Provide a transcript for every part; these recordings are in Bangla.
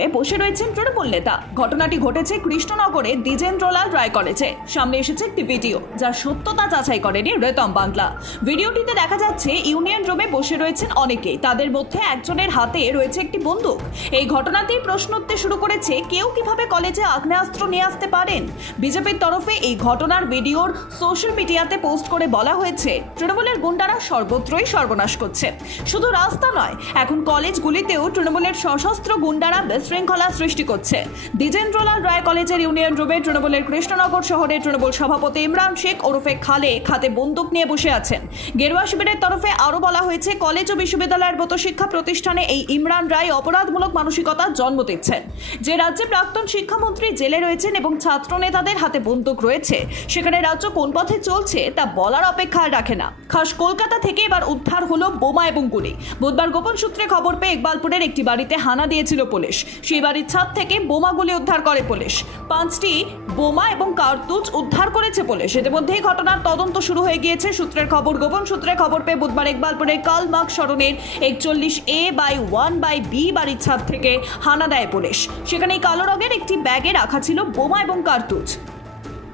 রুমে বসে রয়েছেন তৃণমূল নেতা। ঘটনাটি ঘটেছে কৃষ্ণনগরের দ্বিজেন্দ্রলাল রায় কলেজে। সামনে এসেছে একটি ভিডিও, যার সত্যতা যাচাই করেনি রেতম বাংলা। ভিডিওটিতে দেখা যাচ্ছে ইউনিয়ন রুমে বসে রয়েছেন অনেকেই, তাদের মধ্যে একজনের হাতে রয়েছে একটি বন্দুক। এই ঘটনাতেই প্রশ্ন উঠতে শুরু করেছে, কেউ কিভাবে কলেজে আগ্নেয়াস্ত্র নিয়ে আসতে পারেন। বিজেপির তরফে এই ঘটনার ভিডিওর সোশ্যাল মিডিয়াতে পোস্ট করে বলা হয়েছে, তৃণমূলের গুন্ডারা সর্বত্রই সর্বনাশ করছে। শুধু রাস্তা নয়, এখন কলেজগুলিতেও তৃণমূলের সশস্ত্র গুন্ডারা বিশৃঙ্খলা সৃষ্টি করছে। দ্বিজেন্দ্রলাল রায় কলেজের ইউনিয়ন রুমে তৃণমূলের কৃষ্ণনগর শহরের তৃণমূল সভাপতি ইমরান শেখ ওরফে খালে হাতে বন্দুক নিয়ে বসে আছেন। গেরুয়া শিবিরের তরফে আরো বলা হয়েছে, কলেজ ও বিশ্ববিদ্যালয়ের মতো শিক্ষা প্রতিষ্ঠানে এই ইমরান রায় অপরাধমূলক মানসিকতার জন্ম দিচ্ছেন। যে রাজ্যে প্রাক্তন শিক্ষামন্ত্রী জেলে রয়েছেন এবং ছাত্র নেতাদের হাতে বন্দুক রয়েছে, সেখানে রাজ্য কোন পথে চলছে তা বলার অপেক্ষা রাখে না। খাস কলকাতা থেকে এবার উদ্ধার হলো বোমা এবং গুলি। বুধবার গোপন সূত্রে খবর পেয়ে ইকবালপুরের একটি বাড়িতে হানা দিয়েছিল পুলিশ। সেই বাড়ির ছাদ থেকে বোমাগুলি উদ্ধার করে পুলিশ। 5টি বোমা এবং কার্তুজ উদ্ধার করেছে পুলিশ। ইতিমধ্যেই ঘটনার তদন্ত শুরু হয়ে গিয়েছে। সূত্রের খবর, গোপন সূত্রে খবর পেয়ে বুধবার ইকবালপুরের কার্ল মার্কস সরণির 41A/1/B বাড়ির ছাদ থেকে হানা দেয় পুলিশ। সেখানে কালো রঙের একটি ব্যাগে রাখা ছিল বোমা এবং কার্তুজ।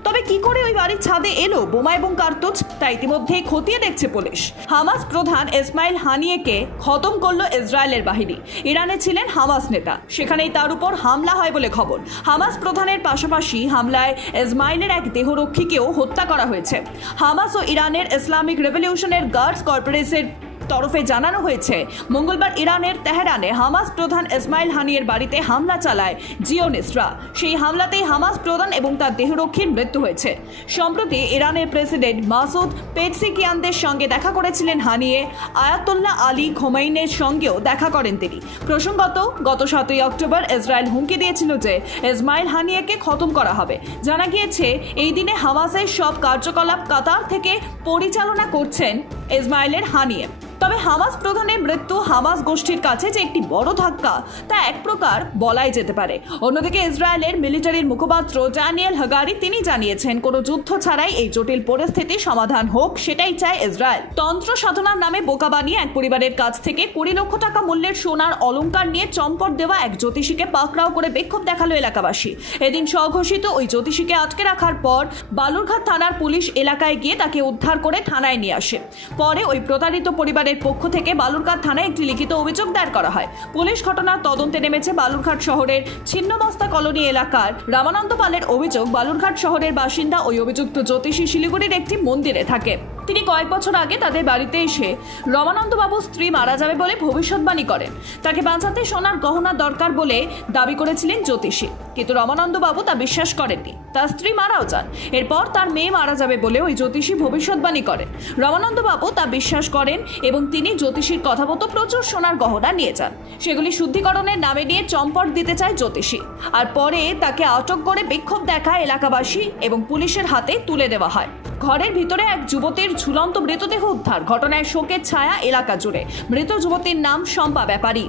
তবে কি করে ওই বাড়ির ছাদে এলো বোমা এবং কার্তুজ, তা ইতিমধ্যেই খতিয়ে দেখছে পুলিশ। হামাস প্রধান ইসমাইল হানিয়েকে খতম করলো ইসরায়েলের বাহিনী। ইরানে ছিলেন হামাস নেতা, সেখানেই তার উপর হামলা হয় বলে খবর। হামাস প্রধানের পাশাপাশি হামলায় ইসমাইলের এক দেহরক্ষীকেও হত্যা করা হয়েছে। হামাস ও ইরানের ইসলামিক রেভলিউশনের গার্ডস কর্পোরেশনের তরফে জানানো হয়েছে, মঙ্গলবার ইরানের তেহরানে হামাস প্রধান ইসমাইল হানিয়ের বাড়িতে হামলা চালায় জিওনিস্টরা। সেই হামলাতেই হামাস প্রধান এবং তার দেহরক্ষীর মৃত্যু হয়েছে। সম্প্রতি ইরানের প্রেসিডেন্ট মাসুদ পেজশকিয়ানদের সঙ্গে দেখা করেছিলেন হানিয়ে। আয়াতুল্লাহ আলী খোমেইনির সঙ্গেও দেখা করেন তিনি। প্রসঙ্গত, গত 7ই অক্টোবর ইসরায়েল হুমকি দিয়েছিল যে ইসমাইল হানিয়েকে খতম করা হবে। জানা গিয়েছে, এই দিনে হামাসের সব কার্যকলাপ কাতার থেকে পরিচালনা করছেন ইসমাইলের হানিয়ে। তবে হামাস প্রধানের মৃত্যু হামাস গোষ্ঠীর কাছে যে একটি বড় ধাক্কা, তা এক প্রকার বলাই যেতে পারে। অন্যদিকে ইসরায়েলের মিলিটারির মুখপাত্র ড্যানিয়েল হাগারি তিনি জানিয়েছেন, কোনো যুদ্ধ ছাড়াই এই জটিল পরিস্থিতি সমাধান হোক, সেটাই চায় ইসরায়েল। তন্ত্র সাধনার নামে বোকা বানিয়ে এক পরিবারের কাছ থেকে 20 লক্ষ টাকা মূল্যের সোনার অলংকার নিয়ে চম্পট দেওয়া এক জ্যোতিষীকে পাকড়াও করে বিক্ষোভ দেখালো এলাকাবাসী। এদিন স্বঘোষিত ওই জ্যোতিষীকে আটকে রাখার পর বালুরঘাট থানার পুলিশ এলাকায় গিয়ে তাকে উদ্ধার করে থানায় নিয়ে আসে। পরে ওই প্রতারিত পরিবারের পক্ষ থেকে বালুরঘাট থানায় একটি লিখিত অভিযোগ দায়ের করা হয়। পুলিশ ঘটনার তদন্তে নেমেছে। বালুরঘাট শহরের ছিন্নমস্তা কলোনি এলাকার রামানন্দ পালের অভিযোগ, বালুরঘাট শহরের বাসিন্দা ওই অভিযুক্ত জ্যোতিষী শিলিগুড়ির একটি মন্দিরে থাকে। তিনি কয়েক বছর আগে তাদের বাড়িতে এসে রমানন্দবাবুর স্ত্রী মারা যাবে বলে ভবিষ্যৎবাণী করেন। তাকে বাঁচাতে সোনার গহনা দরকার বলে দাবি করেছিলেন জ্যোতিষী, কিন্তু রমানন্দবাবু তা বিশ্বাস করেননি। তার স্ত্রী মারাও যান। এরপর তার মেয়ে মারা যাবে বলে ওই জ্যোতিষী ভবিষ্যৎবাণী করেন। রমানন্দবাবু তা বিশ্বাস করেন এবং তিনি জ্যোতিষীর কথা মতো প্রচুর সোনার গহনা নিয়ে যান। সেগুলি শুদ্ধিকরণের নামে নিয়ে চম্পট দিতে চায় জ্যোতিষী। আর পরে তাকে আটক করে বিক্ষোভ দেখায় এলাকাবাসী এবং পুলিশের হাতে তুলে দেওয়া হয়। ঘরের ভিতরে এক যুবতীর ঝুলন্ত মৃতদেহ উদ্ধার। ঘটনায় শোকের ছায়া এলাকা জুড়ে। মৃত যুবতীর নাম শম্পা ব্যাপারী।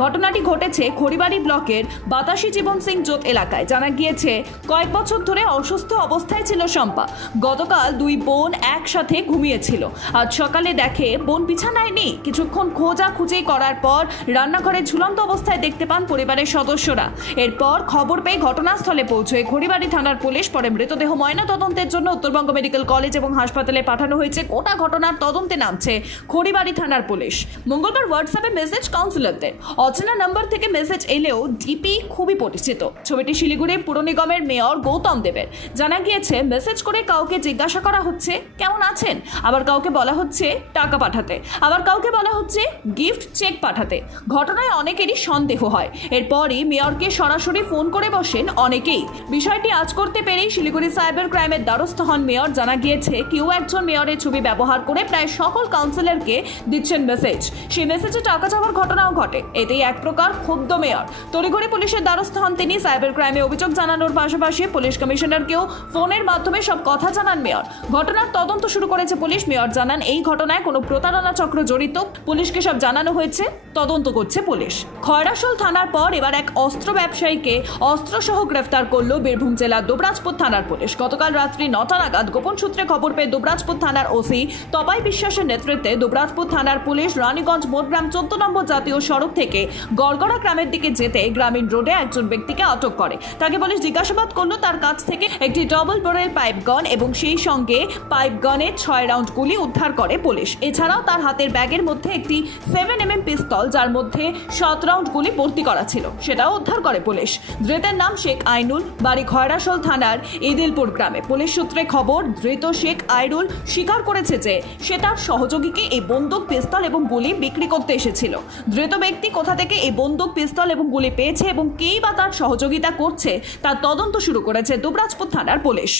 ঘটনাটি ঘটেছে খড়িবাড়ি ব্লকের বাতাসী জীবন সিং জোত এলাকায়। জানা গিয়েছে, কয়েক বছর ধরে অসুস্থ অবস্থায় ছিল শম্পা। গতকাল 2 বোন একসাথে ঘুমিয়েছিল। আজ সকালে দেখে বোন বিছানায় নেই। কিছুক্ষণ খোঁজাখুঁজি করার পর রান্নাঘরে ঝুলন্ত অবস্থায় দেখতে পান পরিবারের সদস্যরা। এরপর খবর পেয়ে ঘটনাস্থলে পৌঁছয় খড়িবাড়ি থানার পুলিশ। পরে মৃতদেহ ময়না তদন্তের জন্য উত্তরবঙ্গ মেডিকেল কলেজ এবং হাসপাতালে পাঠানো হয়েছে। গোটা ঘটনার তদন্তে নামছে খড়িবাড়ি থানার পুলিশ। মঙ্গলবার হোয়াটসঅ্যাপে মেসেজ কাউন্সিলরদের। অচেনা নাম্বার থেকে মেসেজ এলেও ডিপি খুবই পরিচিত। ছবিটি শিলিগুড়ি পুর নিগমের মেয়র গৌতম দেবের। জানা গিয়েছে, মেসেজ করে কাউকে জিজ্ঞাসা করা হচ্ছে কেমন আছেন, আবার কাউকে বলা হচ্ছে টাকা পাঠাতে, আবার কাউকে বলা হচ্ছে গিফট চেক পাঠাতে। ঘটনায় অনেকেরই সন্দেহ হয়। এরপরই মেয়রকে সরাসরি ফোন করে বসেন অনেকেই। বিষয়টি আজ করতে পেরেই শিলিগুড়ি সাইবার ক্রাইমের দ্বারস্থ হন মেয়র। জানা গিয়েছে, কেউ একজন মেয়রের ছবি ব্যবহার করে প্রায় সকল কাউন্সিলরকে দিচ্ছেন মেসেজ। সেই মেসেজে টাকা চাওয়ার ঘটনাও ঘটে। এতেই এক প্রকার ক্ষুব্ধ মেয়র। তড়িঘড়ি পুলিশের দ্বারস্থ হন তিনি। সাইবার ক্রাইমে অভিযোগ জানানোর পাশাপাশি পুলিশ কমিশনারকেও ফোনের মাধ্যমে সব কথা জানান মেয়র। ঘটনার তদন্ত শুরু করেছে পুলিশ। মেয়র জানান, এই ঘটনায় কোনো প্রতারণা চক্র জড়িত। পুলিশকে সব জানানো হয়েছে, তদন্ত করছে পুলিশ। খয়রাশোল থানার পর এবার এক অস্ত্র ব্যবসায়ীকে অস্ত্রসহ গ্রেফতার করলো বীরভূম জেলার দুবরাজপুর থানার পুলিশ। গতকাল রাত্রি 9টা নাগাদ গোপন সূত্রে খবর পেয়ে দুবরাজপুর থানার ওসি তপাই বিশ্বাসের নেতৃত্বে দুবরাজপুর থানার পুলিশ রানীগঞ্জ মোটগ্রাম 14 নম্বর জাতীয় সড়ক থেকে থেকে গড়গড়া গ্রামের দিকে যেতে গ্রামীণ রোডে একজন ব্যক্তিকে আটক করে। তাকে পুলিশ জিজ্ঞাসাবাদ করলো। তার কাছ থেকে একটি ডবল বোরের পাইপ গান এবং সেই সঙ্গে পাইপ গানের 6 রাউন্ড গুলি উদ্ধার করে পুলিশ। এছাড়াও তার হাতের ব্যাগের মধ্যে একটি 7mm পিস্তল, যার মধ্যে 7 রাউন্ড গুলি ভর্তি করা ছিল, সেটাও উদ্ধার করে পুলিশ। ধৃতের নাম শেখ আইনুল, বাড়ি খয়রাশোল থানার ইদিলপুর গ্রামে। পুলিশ সূত্রে খবর, ধৃত শেখ আইনুল স্বীকার করেছে যে সে তার সহযোগীকে এই বন্দুক, পিস্তল এবং গুলি বিক্রি করতে এসেছিল। ধৃত ব্যক্তি কোথা থেকে এই বন্দুক, পিস্তল এবং গুলি পেয়েছে এবং কেই বা তার সহযোগিতা করছে তার তদন্ত শুরু করেছে দুবরাজপুর থানার পুলিশ।